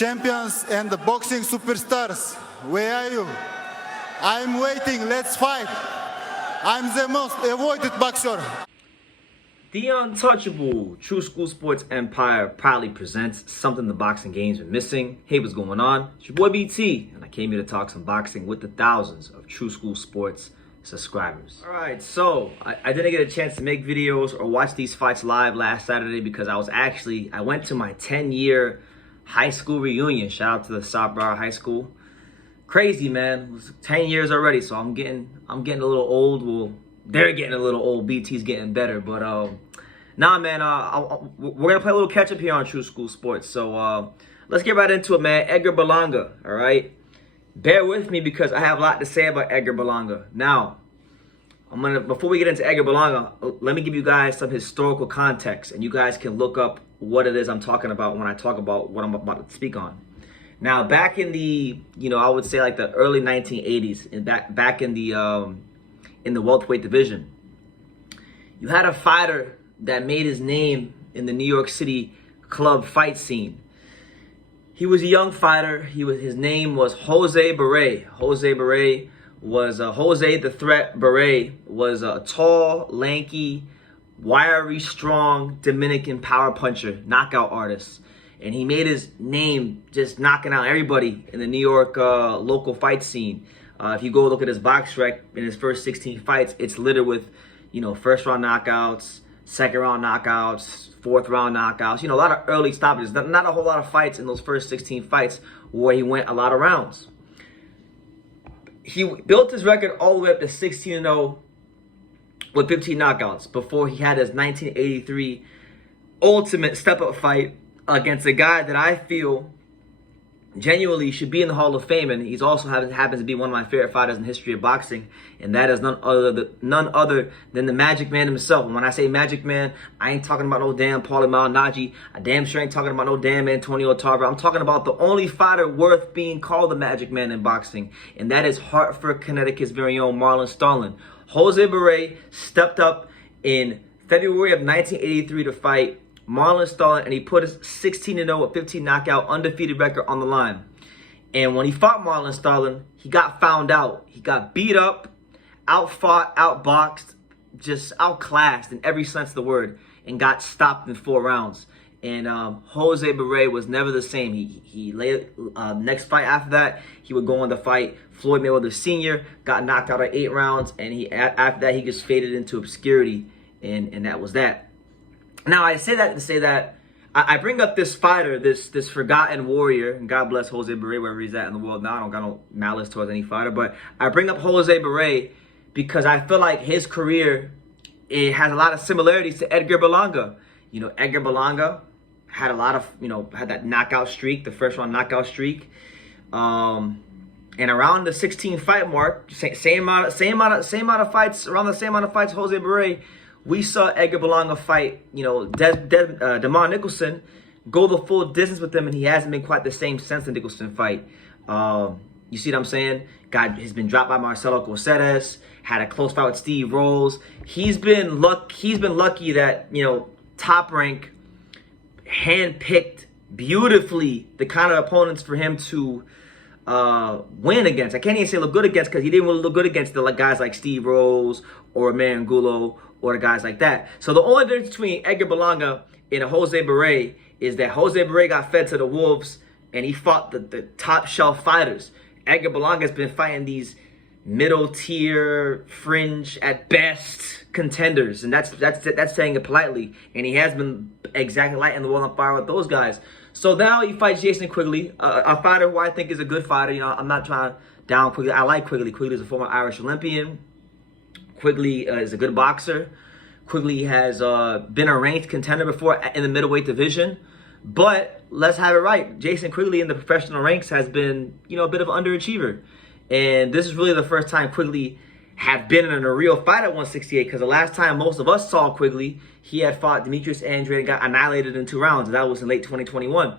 champions and the boxing superstars, where are you? I'm waiting, let's fight. I'm the most avoided boxer. The untouchable True School Sports Empire proudly presents something the boxing games are missing. Hey, what's going on? It's your boy BT, and I came here to talk some boxing with the thousands of True School Sports subscribers. All right, so I didn't get a chance to make videos or watch these fights live last Saturday because I went to my 10-year high school reunion. Shout out to the South Broward High School. Crazy, man. It was 10 years already, so I'm getting a little old. Well, they're getting a little old. BT's getting better, but nah, man. We're gonna play a little catch up here on True School Sports. So let's get right into it, man. Edgar Berlanga. All right, bear with me because I have a lot to say about Edgar Berlanga. Now, before we get into Edgar Berlanga, let me give you guys some historical context, and you guys can look up what it is I'm talking about when I talk about what I'm about to speak on. Now, back in the, I would say like the early 1980s, and back in the welterweight division, you had a fighter that made his name in the New York City club fight scene. He was a young fighter. His name was Jose Baret. Jose Baret was Jose the Threat Baret was a tall, lanky, wiry, strong Dominican power puncher, knockout artist. And he made his name just knocking out everybody in the New York local fight scene. If you go look at his box rec in his first 16 fights, it's littered with, first round knockouts, second round knockouts, fourth round knockouts. A lot of early stoppages. Not a whole lot of fights in those first 16 fights where he went a lot of rounds. He built his record all the way up to 16-0 with 15 knockouts before he had his 1983 ultimate step-up fight against a guy that I feel genuinely should be in the Hall of Fame, and he's also happens to be one of my favorite fighters in the history of boxing, and that is none other than the Magic Man himself. And when I say Magic Man, I ain't talking about no damn Paulie Malignaggi. I damn sure ain't talking about no damn Antonio Tarver. I'm talking about the only fighter worth being called the Magic Man in boxing, and that is Hartford, Connecticut's very own Marlon Starling. Jose Baret stepped up in February of 1983 to fight Marlon Starling, and he put his 16-0 with 15 knockout undefeated record on the line. And when he fought Marlon Starling, he got found out. He got beat up, outfought, outboxed, just outclassed in every sense of the word, and got stopped in 4 rounds. And Jose Baret was never the same. He next fight after that, he would go on to fight Floyd Mayweather Sr., got knocked out at 8 rounds, and after that he just faded into obscurity, and that was that. Now, I say that to say that I bring up this fighter, this forgotten warrior, and God bless Jose Baret wherever he's at in the world now. I don't got no malice towards any fighter, but I bring up Jose Baret because I feel like his career, it has a lot of similarities to Edgar Berlanga. Edgar Berlanga had a lot of, had that knockout streak, the first round knockout streak. And around the 16 fight mark, same amount of fights, around the same amount of fights Jose Baret, we saw Edgar Berlanga fight, DeMar Nicholson, go the full distance with him, and he hasn't been quite the same since the Nicholson fight. You see what I'm saying? He's been dropped by Marcelo Coceres, had a close fight with Steve Rolls. He's been lucky that, Top Rank handpicked beautifully the kind of opponents for him to win against. I can't even say look good against because he didn't really look good against the guys like Steve Rolls or Mangulo or the guys like that. So the only difference between Edgar Berlanga and Jose Baret is that Jose Baret got fed to the wolves and he fought the top shelf fighters. Edgar Berlanga has been fighting these middle tier, fringe at best contenders, and that's saying it politely. And he has been exactly lighting the world on fire with those guys. So now he fights Jason Quigley, a fighter who I think is a good fighter. I'm not trying to down Quigley. I like Quigley. Quigley is a former Irish Olympian. Quigley is a good boxer. Quigley has been a ranked contender before in the middleweight division. But let's have it right. Jason Quigley in the professional ranks has been, a bit of an underachiever. And this is really the first time Quigley had been in a real fight at 168, because the last time most of us saw Quigley, he had fought Demetrius Andrade and got annihilated in 2 rounds. And that was in late 2021.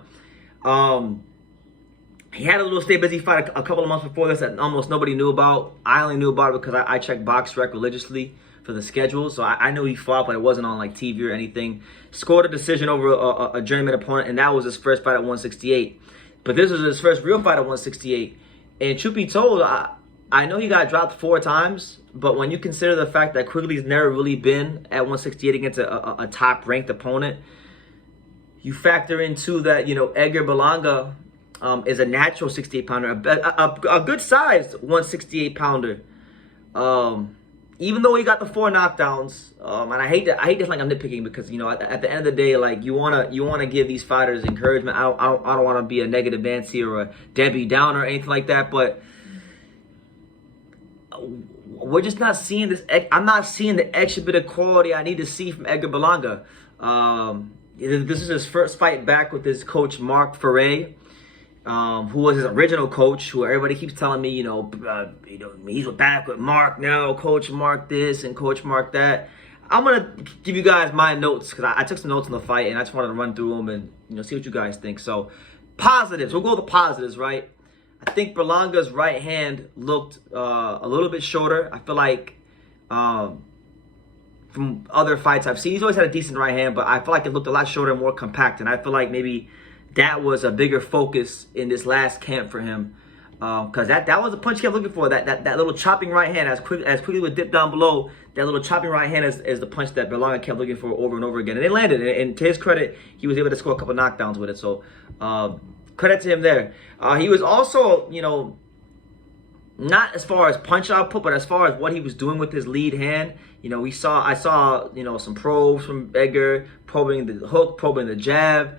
He had a little stay busy fight a couple of months before this that almost nobody knew about. I only knew about it because I checked BoxRec religiously for the schedule. So I knew he fought, but it wasn't on like TV or anything. Scored a decision over a journeyman opponent, and that was his first fight at 168. But this was his first real fight at 168. And truth be told, I know he got dropped 4 times, but when you consider the fact that Quigley's never really been at 168 against a top-ranked opponent, you factor into that, Edgar Berlanga is a natural 68-pounder, a good-sized 168-pounder. Even though he got the 4 knockdowns, and I hate this like I'm nitpicking because at the end of the day, like you wanna give these fighters encouragement. I don't want to be a negative Nancy or a Debbie Downer or anything like that, but we're just not seeing this. I'm not seeing the extra bit of quality I need to see from Edgar Berlanga. This is his first fight back with his coach Mark Ferre, who was his original coach, who everybody keeps telling me, he's back with Mark now, Coach Mark this and Coach Mark that. I'm going to give you guys my notes because I took some notes on the fight and I just wanted to run through them and see what you guys think. So, positives. We'll go with the positives, right? I think Berlanga's right hand looked a little bit shorter. I feel like from other fights I've seen, he's always had a decent right hand, but I feel like it looked a lot shorter and more compact, and I feel like maybe that was a bigger focus in this last camp for him, because that was the punch he kept looking for. That little chopping right hand, as quickly would dip down below. That little chopping right hand is the punch that Berlanga kept looking for over and over again, and it landed. And to his credit, he was able to score a couple knockdowns with it. So credit to him there. He was also, not as far as punch output, but as far as what he was doing with his lead hand. I saw some probes from Edgar, probing the hook, probing the jab.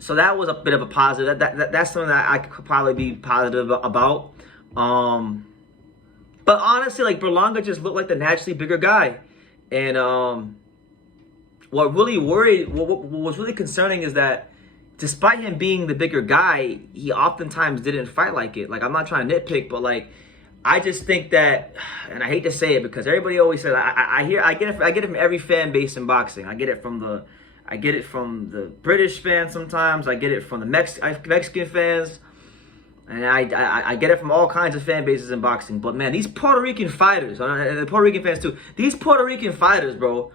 So that was a bit of a positive. That's something that I could probably be positive about. But honestly, like Berlanga just looked like the naturally bigger guy. And what was really concerning is that despite him being the bigger guy, he oftentimes didn't fight like it. Like, I'm not trying to nitpick, but like, I just think that, and I hate to say it because everybody always says, I get it from every fan base in boxing. I get it from the British fans sometimes. I get it from the Mexican fans, and I get it from all kinds of fan bases in boxing. But man, these Puerto Rican fighters, and the Puerto Rican fans too, these Puerto Rican fighters, bro,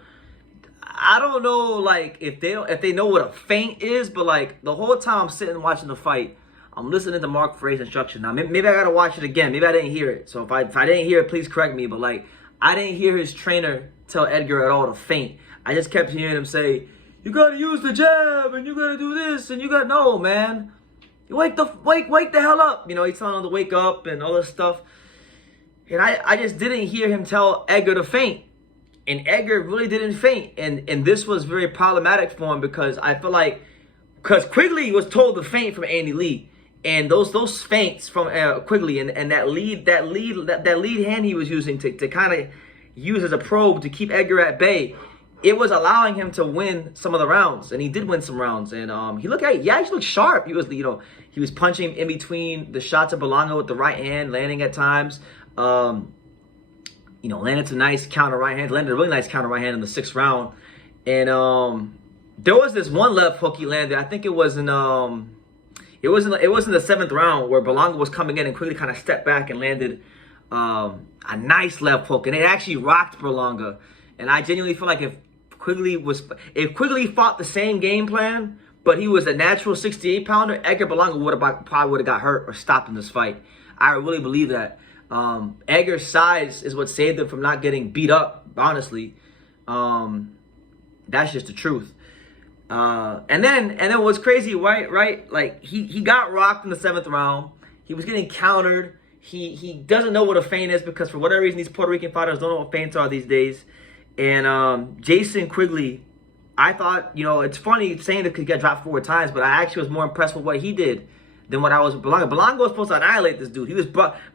I don't know, like, if they know what a feint is, but like the whole time I'm sitting watching the fight, I'm listening to Mark Ferre's instruction. Now, maybe I gotta watch it again. Maybe I didn't hear it. So if I didn't hear it, please correct me. But like, I didn't hear his trainer tell Edgar at all to feint. I just kept hearing him say, "You gotta use the jab, and you gotta do this, and you gotta no, man. You wake the hell up." He's telling him to wake up and all this stuff. And I just didn't hear him tell Edgar to feint. And Edgar really didn't feint. And this was very problematic for him because I feel like, because Quigley was told to feint from Andy Lee. And those feints from Quigley and that lead hand he was using to kind of use as a probe to keep Edgar at bay, it was allowing him to win some of the rounds, and he did win some rounds. And he actually looked sharp. He was punching in between the shots of Berlanga with the right hand, landing at times. Landed some nice counter right hands. Landed a really nice counter right hand in the 6th round. And there was this one left hook he landed. I think it was in It was in the 7th round where Berlanga was coming in and Quigley kind of stepped back and landed a nice left hook, and it actually rocked Berlanga. And I genuinely feel like if Quigley fought the same game plan, but he was a natural 68-pounder, Edgar Berlanga probably would have got hurt or stopped in this fight. I really believe that. Edgar's size is what saved him from not getting beat up. Honestly, that's just the truth. And then what's crazy, right? Like he got rocked in the 7th round. He was getting countered. He doesn't know what a feint is because for whatever reason these Puerto Rican fighters don't know what feints are these days. And Jason Quigley, I thought, it's funny saying that he got dropped 4 times, but I actually was more impressed with what he did than what I was with Berlanga. Berlanga was supposed to annihilate this dude.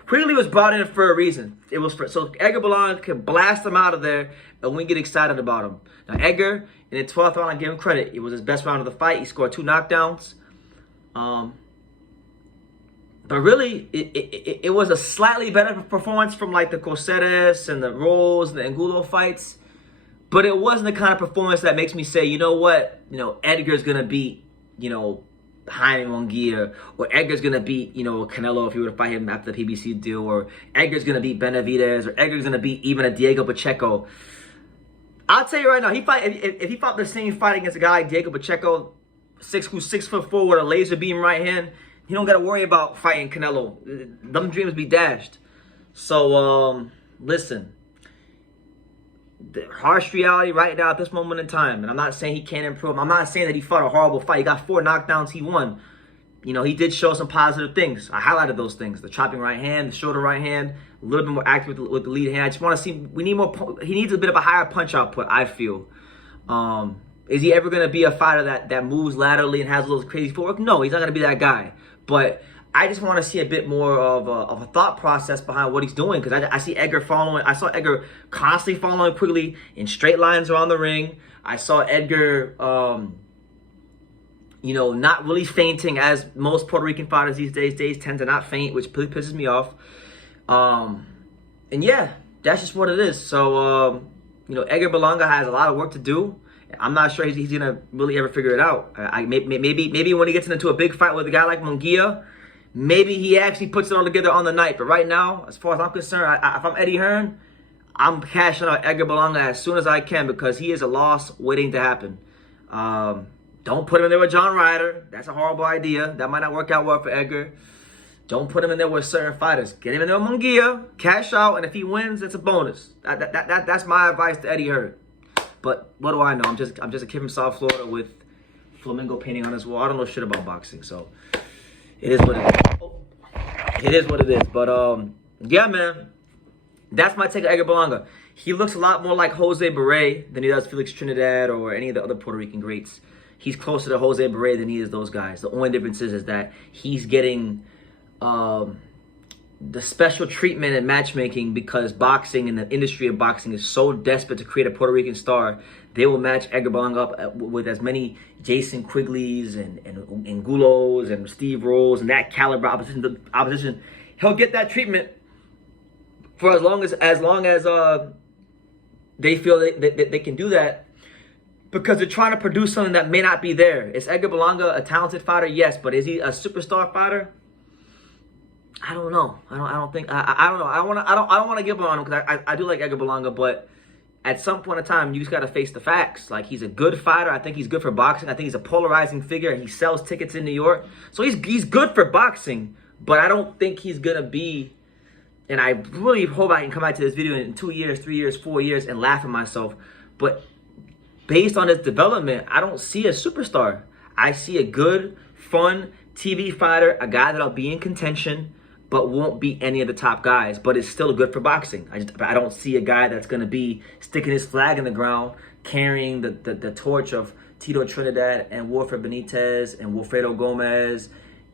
Quigley was brought in for a reason. So Edgar Berlanga could blast him out of there and we get excited about him. Now Edgar, in the 12th round, I give him credit. It was his best round of the fight. He scored 2 knockdowns. But really, it was a slightly better performance from like the Coceres and the Rolls and the Angulo fights. But it wasn't the kind of performance that makes me say, you know what, Edgar's going to beat, Jaime Munguia, or Edgar's going to beat, Canelo if he were to fight him after the PBC deal, or Edgar's going to beat Benavidez, or Edgar's going to beat even a Diego Pacheco. I'll tell you right now, if he fought the same fight against a guy like Diego Pacheco, who's 6'4" with a laser beam right hand, he don't got to worry about fighting Canelo. Them dreams be dashed. So, listen. The harsh reality right now at this moment in time, and I'm not saying he can't improve. I'm not saying that he fought a horrible fight. He got 4 knockdowns. He won. You know, he did show some positive things. I highlighted those things. The chopping right hand, the shoulder right hand, a little bit more accurate with the lead hand. I just want to see, we need more, he needs a bit of a higher punch output, I feel. Is he ever going to be a fighter that moves laterally and has those crazy footwork? No, he's not going to be that guy. But I just want to see a bit more of a thought process behind what he's doing, because I see Edgar following. I saw Edgar constantly following Quigley in straight lines around the ring. I saw Edgar, you know, not really fainting, as most Puerto Rican fighters these days tend to not faint, which pisses me off. And yeah, that's just what it is. So, you know, Edgar Berlanga has a lot of work to do. I'm not sure he's gonna really ever figure it out. Maybe when he gets into a big fight with a guy like Munguia, maybe he actually puts it all together on the night. But right now, as far as I'm concerned, if I'm Eddie Hearn, I'm cashing out Edgar Berlanga as soon as I can, because he is a loss waiting to happen. Don't put him in there with John Ryder. That's a horrible idea. That might not work out well for Edgar. Don't put him in there with certain fighters. Get him in there with Munguia, cash out, and if he wins, it's a bonus. That's my advice to Eddie Hearn. But what do I know? I'm just a kid from South Florida with flamingo painting on his wall. I don't know shit about boxing, so it is what it is. It is what it is. But yeah, man, that's my take on Edgar Berlanga. He looks a lot more like Jose Baret than he does Felix Trinidad or any of the other Puerto Rican greats. He's closer to Jose Baret than he is those guys. The only difference is that he's getting the special treatment and matchmaking, because boxing and the industry of boxing is so desperate to create a Puerto Rican star. They will match Edgar Berlanga up with as many Jason Quigleys and Gulos and Steve Rolls and that caliber opposition. He'll get that treatment for as long as they feel they can do that, because they're trying to produce something that may not be there. Is Edgar Berlanga a talented fighter? Yes, but is he a superstar fighter? I don't know. I don't think. I don't know. I don't want to give up on him, because I do like Edgar Berlanga, but at some point in time, you just got to face the facts. Like, he's a good fighter. I think he's good for boxing. I think he's a polarizing figure. He sells tickets in New York, so he's good for boxing. But I don't think he's gonna be. And I really hope I can come back to this video in 2 years, 3 years, 4 years and laugh at myself. But based on his development, I don't see a superstar. I see a good, fun TV fighter, a guy that'll be in contention, but won't beat any of the top guys, but is still good for boxing. I don't see a guy that's going to be sticking his flag in the ground, carrying the torch of Tito Trinidad and Wilfred Benitez and Wilfredo Gomez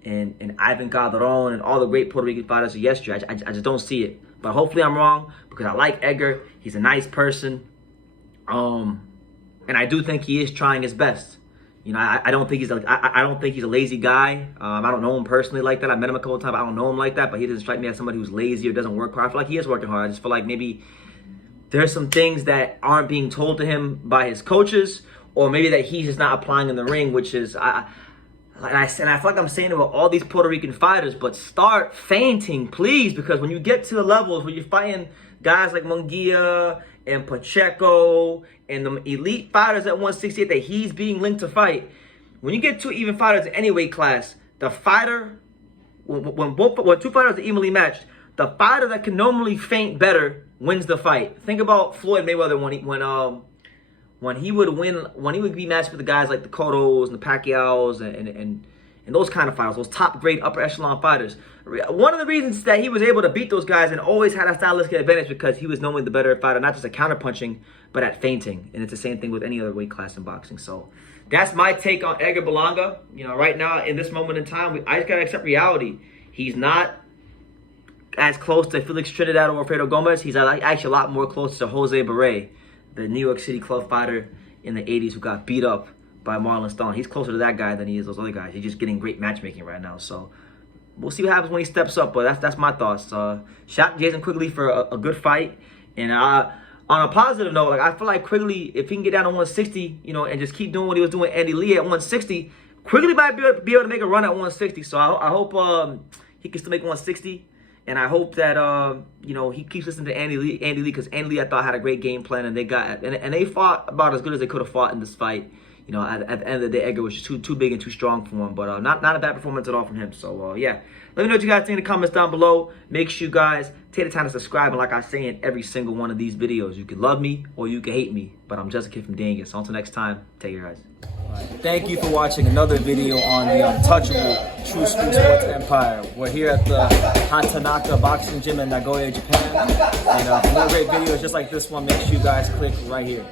and Ivan Calderon and all the great Puerto Rican fighters of yesterday. I just don't see it. But hopefully I'm wrong, because I like Edgar. He's a nice person. And I do think he is trying his best. You know, I don't think he's a lazy guy. I don't know him personally like that. I met him a couple of times. I don't know him like that, but he doesn't strike me as somebody who's lazy or doesn't work hard. I feel like he is working hard. I just feel like maybe there's some things that aren't being told to him by his coaches, or maybe that he's just not applying in the ring, which is I feel like I'm saying about all these Puerto Rican fighters, but start fainting, please, because when you get to the levels where you're fighting guys like Munguia and Pacheco and the elite fighters at 168 that he's being linked to fight, when you get two even fighters in any weight class, the fighter, when two fighters are evenly matched, the fighter that can normally faint better wins the fight. Think about Floyd Mayweather when he would be matched with the guys like the Cottos and the Pacquiaos and those kind of fighters, those top grade upper echelon fighters. One of the reasons that he was able to beat those guys and always had a stylistic advantage, because he was normally the better fighter, not just at counterpunching, but at feinting. And it's the same thing with any other weight class in boxing. So that's my take on Edgar Berlanga. You know, right now in this moment in time, I just gotta accept reality. He's not as close to Felix Trinidad or Wilfredo Gomez. He's actually a lot more close to Jose Baret, the New York City club fighter in the 80s who got beat up by Marlon Stone. He's closer to that guy than he is those other guys. He's just getting great matchmaking right now. So we'll see what happens when he steps up, but that's my thoughts. Shout out Jason Quigley for a good fight. And on a positive note, like, I feel like Quigley, if he can get down to 160, you know, and just keep doing what he was doing Andy Lee at 160, Quigley might be able to make a run at 160. So I hope he can still make 160. And I hope that you know, he keeps listening to Andy Lee, because Andy Lee, I thought, had a great game plan, and they fought about as good as they could have fought in this fight. you know, at the end of the day, Edgar was just too big and too strong for him. But not a bad performance at all from him. So yeah, let me know what you guys think in the comments down below. Make sure you guys take the time to subscribe. And like I say in every single one of these videos, you can love me or you can hate me, but I'm just a kid from Dangus. So until next time, take care, guys. Thank you for watching another video on the untouchable True School Sports Empire. We're here at the Hatanaka Boxing Gym in Nagoya, Japan. And for more great videos just like this one, make sure you guys click right here.